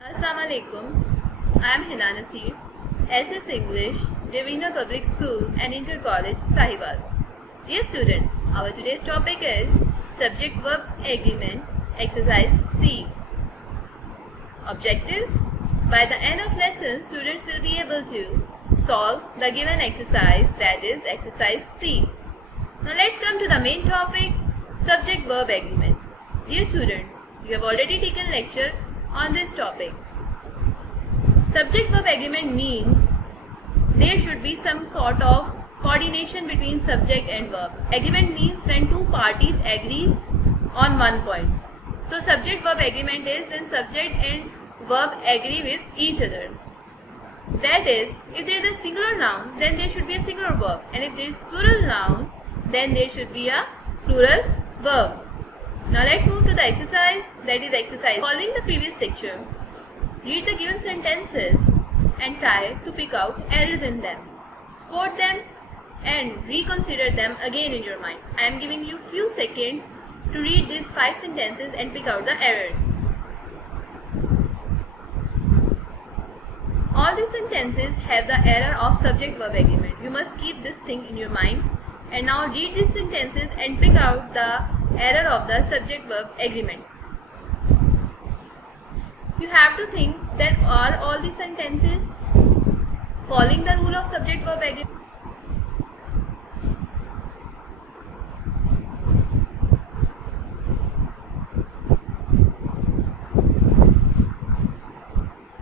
Assalamu alaikum. I am Hina Naseer, SS English, Divisional Public School and Inter College, Sahiwal. Dear students, our today's topic is Subject-Verb Agreement, Exercise C. Objective: by the end of lesson, students will be able to solve the given exercise, that is Exercise C. Now let's come to the main topic, Subject-Verb Agreement. Dear students, you have already taken lecture on this topic. Subject-verb agreement means there should be some sort of coordination between subject and verb. Agreement means when two parties agree on one point. So subject-verb agreement is when subject and verb agree with each other. That is, if there is a singular noun, then there should be a singular verb, and if there is plural noun, then there should be a plural verb. Now let's move to the exercise, that is exercise. Following the previous lecture, read the given sentences and try to pick out errors in them. Spot them and reconsider them again in your mind. I am giving you few seconds to read these 5 sentences and pick out the errors. All these sentences have the error of subject-verb agreement. You must keep this thing in your mind. And now read these sentences and pick out the error of the subject-verb agreement. You have to think that are all these sentences following the rule of subject-verb agreement?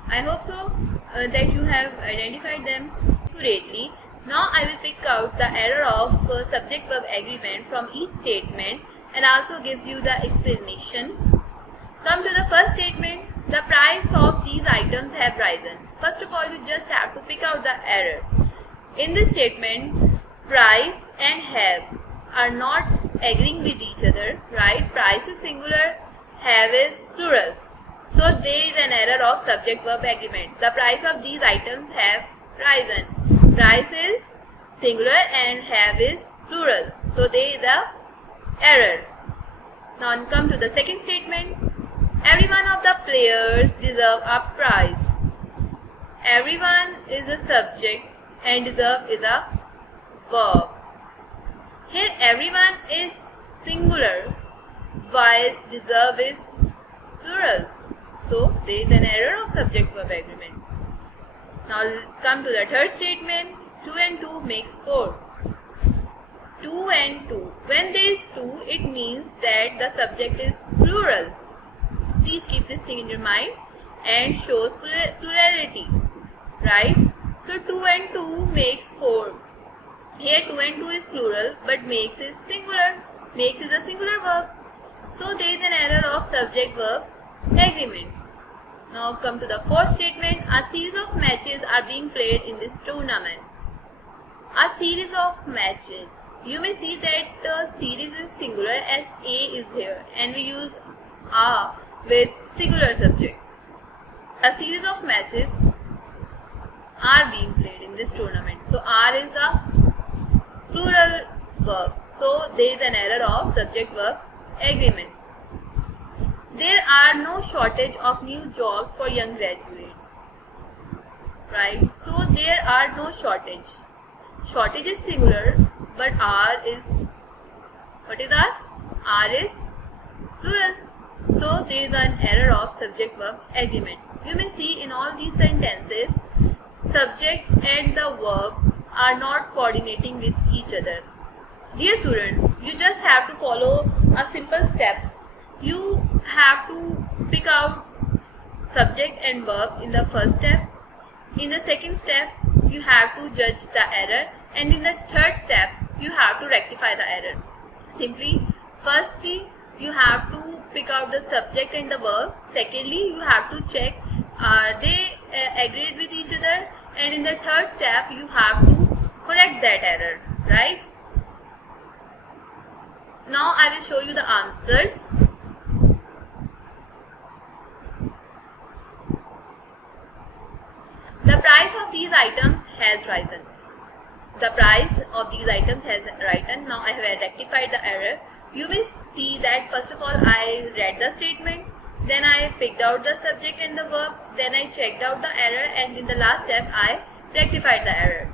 I hope so that you have identified them accurately. Now I will pick out the error of subject-verb agreement from each statement and also gives you the explanation. Come to the first statement. The price of these items have risen. First of all, you just have to pick out the error. In this statement, price and have are not agreeing with each other, right? Price is singular, have is plural. So there is an error of subject-verb agreement. The price of these items have risen. Price is singular and have is plural. So there is a error. Now come to the second statement. Every one of the players deserve a prize. Everyone is a subject and deserve is a verb. Here everyone is singular while deserve is plural. So there is an error of subject-verb agreement. Now come to the third statement. 2 and 2 makes 4. 2 and 2. When there is 2, it means that the subject is plural. Please keep this thing in your mind and shows plurality, right? So 2 and 2 makes 4. Here 2 and 2 is plural, but makes is singular. Makes is a singular verb. So there is an error of subject-verb agreement. Now come to the fourth statement. A series of matches are being played in this tournament. A series of matches. You may see that the series is singular as A is here, and we use a with singular subject. A series of matches are being played in this tournament. So are is a plural verb. So there is an error of subject-verb agreement. There are no shortage of new jobs for young graduates. Right? So there are no shortage. Shortage is singular, but are is, what is R? R is plural. So there is an error of subject-verb agreement. You may see in all these sentences, subject and the verb are not coordinating with each other. Dear students, you just have to follow a simple steps. You have to pick out subject and verb in the first step. In the second step, you have to judge the error, and in the third step, you have to rectify the error. Simply, firstly, you have to pick out the subject and the verb. Secondly, you have to check are they agreed with each other, and in the third step, you have to correct that error, right? Now I will show you the answers. The price of these items has risen. The price of these items has risen. Now I have rectified the error. You will see that first of all I read the statement then I picked out the subject and the verb, then I checked out the error, and in the last step I rectified the error.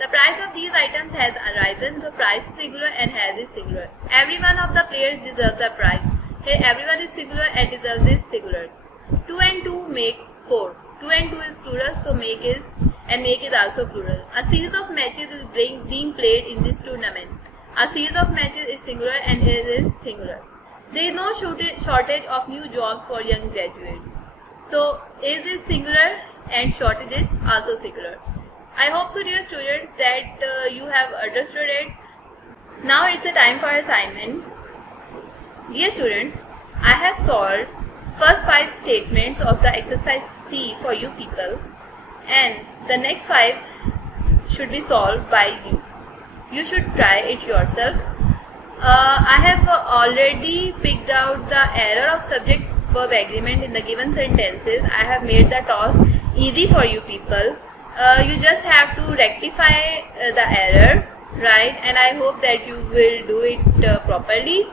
The price of these items has arisen, so price is singular and has is singular. Every one of the players deserves the prize. Here everyone is singular and deserves is singular. 2 and 2 make 4. 2 and 2 is plural, so make is also plural. A series of matches is being played in this tournament. A series of matches is singular and is singular. There is no shortage of new jobs for young graduates. So is singular and shortage is also singular. I hope so, dear students, that you have understood it. Now it's the time for assignment. Dear students, I have solved first 5 statements of the exercise C for you people, and the next 5 should be solved by you. You should try it yourself. I have already picked out the error of subject-verb agreement in the given sentences. I have made the task easy for you people. You just have to rectify the error, right? And I hope that you will do it properly.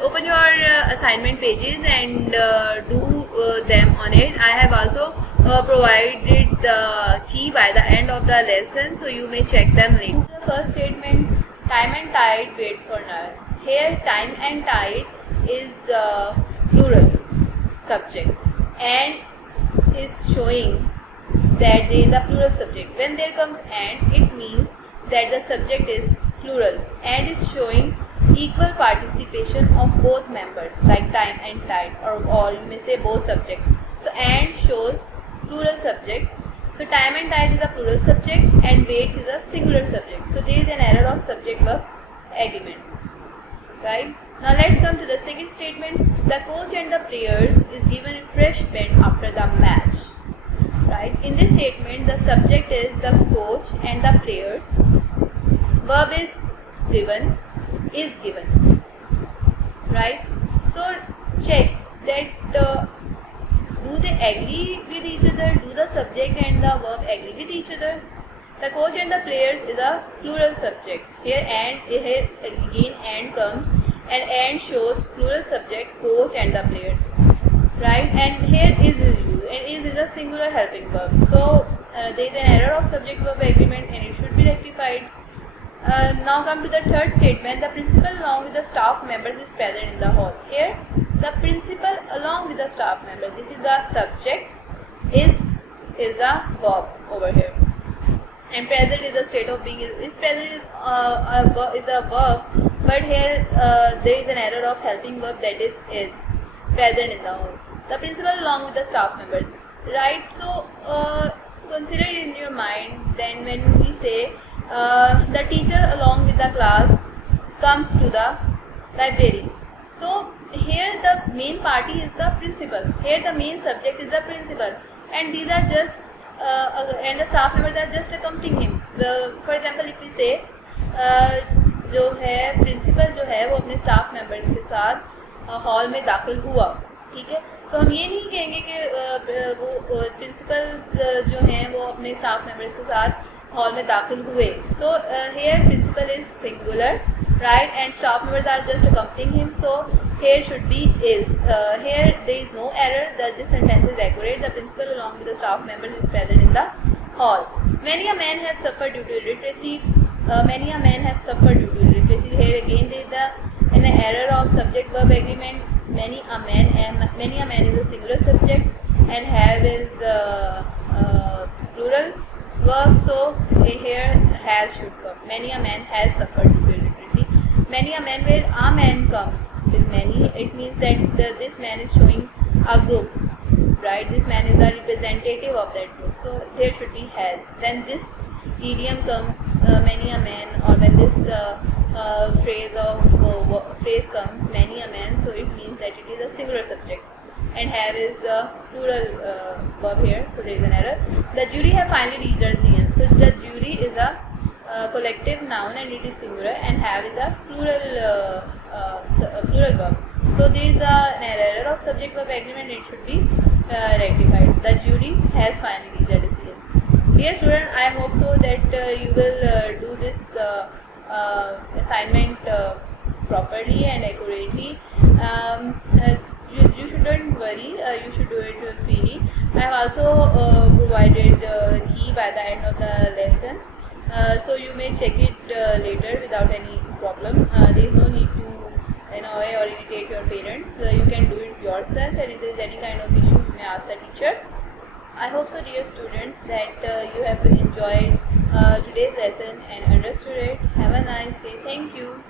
Open your assignment pages and do them on it. I have also provided the key by the end of the lesson, so you may check them later. The first statement, time and tide waits for none. Here time and tide is plural subject and is showing that there is a plural subject. When there comes and, it means that the subject is plural and is showing equal participation of both members, like time and tide, or you may say both subjects. So and shows plural subject. So time and tide is a plural subject and waits is a singular subject. So there is an error of subject-verb agreement, right? Now let's come to the second statement. The coach and the players is given refreshment after the match. Right? In this statement, the subject is the coach and the players. Verb is given, right? So check that do they agree with each other? Do the subject and the verb agree with each other? The coach and the players is a plural subject. Here again and comes, and shows plural subject, coach and the players. Right, and here is used, and is a singular helping verb. So there is an error of subject-verb agreement and it should be rectified. Now come to the third statement. The principal along with the staff members is present in the hall. Here the principal along with the staff members, this is the subject, is the verb over here, and present is the state of being. Is present is a verb, but here there is an error of helping verb, that is present in the hall. The principal along with the staff members, right? So consider it in your mind. Then when we say the teacher along with the class comes to the library, so here the main party is the principal. Here the main subject is the principal, and these are just and the staff members are just accompanying him. For example, if we say जो है principal जो है वो अपने staff members के साथ hall में दाखिल हुआ, ठीक है, तो हम ये नहीं कहेंगे कि वो प्रिंसिपल्स जो हैं वो अपने स्टाफ मेंबर्स के साथ हॉल में दाखिल हुए. So here principal is singular, right, and staff members are just accompanying him. So here should be is. Here there is no error, that this sentence is accurate. The principal along with the staff members is present in the hall. Many a man have suffered due to illiteracy. Many a man have sufferred due to illiteracy. Here again there is an error of subject verb agreement. Many a man is a singular subject and have is the plural verb. So here has should come. Many a man has suffered due to illiteracy. Many a man, where a man comes with many, it means that this man is showing a group, right? This man is the representative of that group, so there should be has. Then this idiom comes, many a man, or when this phrase comes, many a man, so it means that it is a singular subject, and have is the plural verb here, so there is an error. The jury have finally reached their decision. So the jury is a collective noun and it is singular, and have is a plural verb. So there is an error of subject verb agreement, it should be rectified. The jury has finally reached a decision. Dear student, I hope so that you will do this assignment properly and accurately. you shouldn't worry, you should do it freely. I have also provided key by the end of the lesson, so you may check it later without any problem. There is no need to annoy or irritate your parents. You can do it yourself, and if there is any kind of issue, you may ask the teacher. I hope so, dear students, that you have enjoyed today's lesson and understood it. Have a nice day. Thank you.